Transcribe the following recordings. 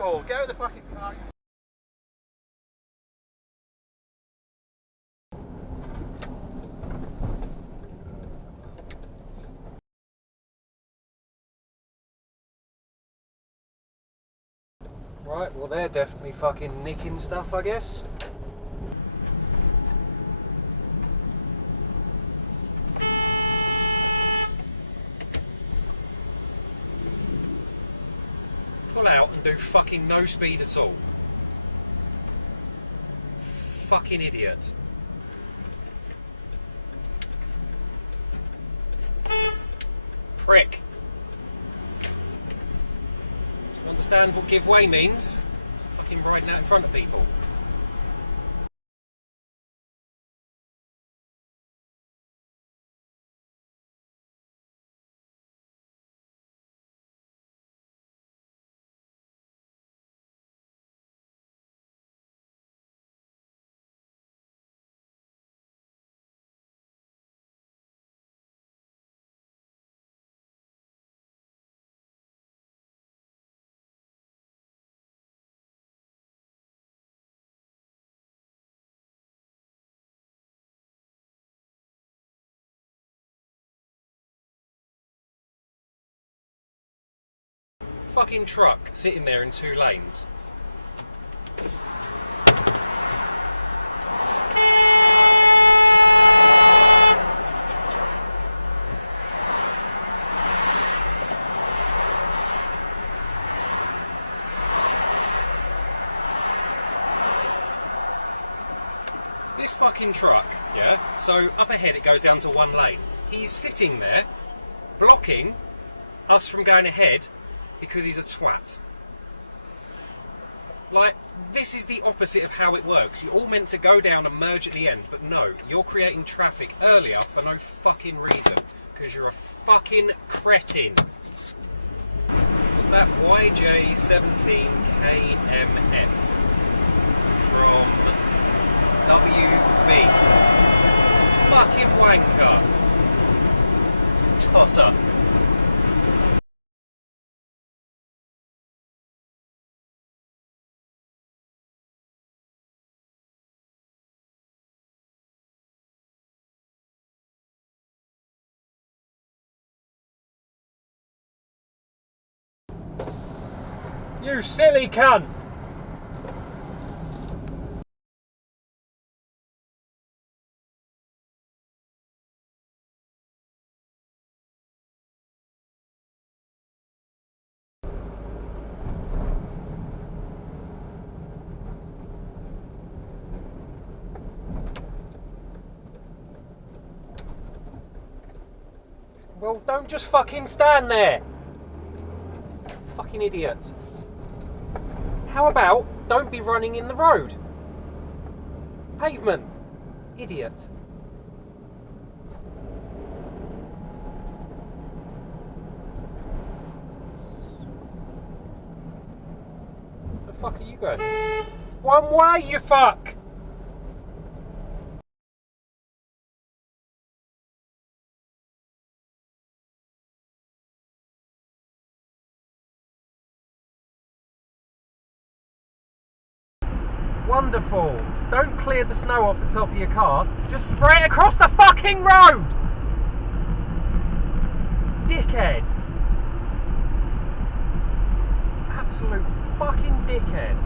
asshole! Get out of the fucking car. Right, well they're definitely fucking nicking stuff, I guess. Pull out and do fucking no speed at all. Fucking idiot. Prick. You understand what give way means? Fucking riding out in front of people. Fucking truck sitting there in 2 lanes. This fucking truck, yeah, so up ahead it goes down to 1 lane. He's sitting there, blocking us from going ahead because he's a twat. Like, this is the opposite of how it works. You're all meant to go down and merge at the end, but no, you're creating traffic earlier for no fucking reason, because you're a fucking cretin. Was that YJ17KMF from WB? Fucking wanker. Tosser. You silly cunt! Well, don't just fucking stand there! Fucking idiot. How about don't be running in the road? Pavement. Idiot. The fuck are you going? One way, you fuck! Wonderful. Don't clear the snow off the top of your car. Just spray it across the fucking road! Dickhead. Absolute fucking dickhead.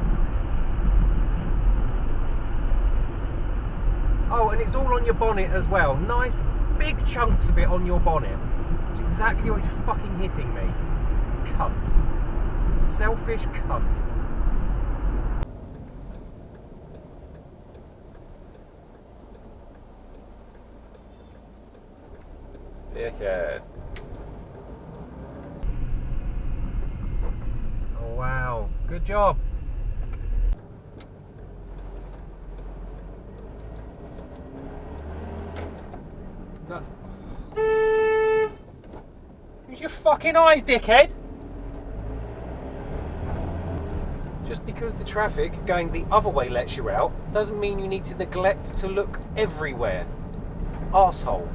Oh, and it's all on your bonnet as well. Nice big chunks of it on your bonnet. Which is exactly what's fucking hitting me. Cunt. Selfish cunt. Dickhead. Oh wow, good job. No. Use your fucking eyes, dickhead. Just because the traffic going the other way lets you out doesn't mean you need to neglect to look everywhere. Arsehole.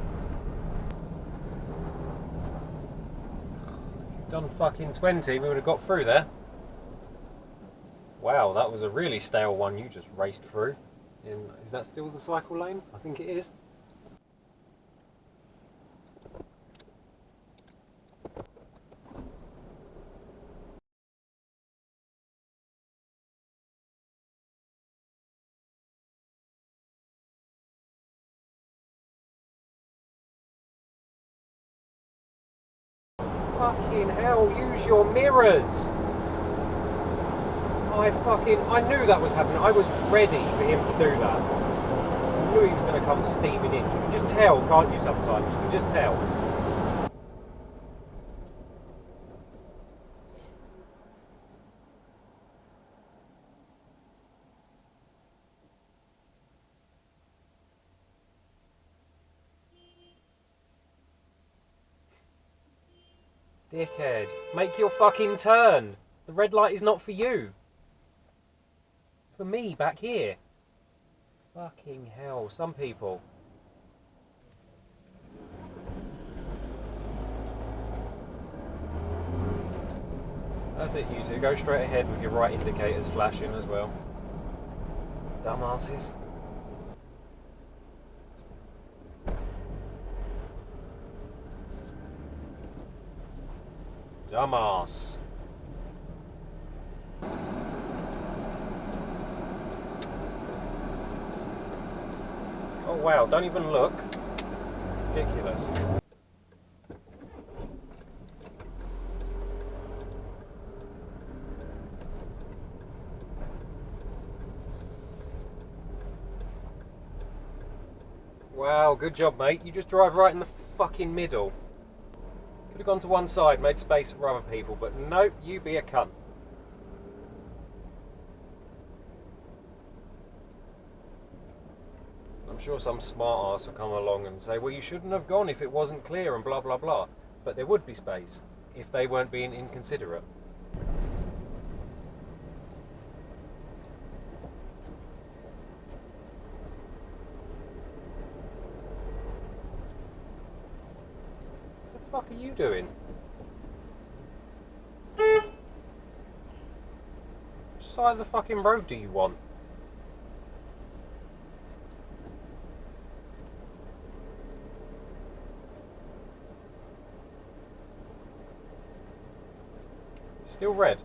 Done fucking 20, we would have got through there. Wow, that was a really stale one you just raced through. Is that still the cycle lane? I think it is. Fucking hell, use your mirrors! I knew that was happening. I was ready for him to do that. I knew he was going to come steaming in. You can just tell, can't you, sometimes? You can just tell. Dickhead, make your fucking turn. The red light is not for you. It's for me back here. Fucking hell, some people. That's it, you two. Go straight ahead with your right indicators flashing as well. Dumbasses. Dumbass. Oh wow, don't even look. Ridiculous. Wow, good job, mate. You just drive right in the fucking middle. Could have gone to one side, made space for other people, but nope, you be a cunt. I'm sure some smart ass will come along and say, well, you shouldn't have gone if it wasn't clear and blah blah blah. But there would be space if they weren't being inconsiderate. What the fuck are you doing? Which side of the fucking road do you want? Still red.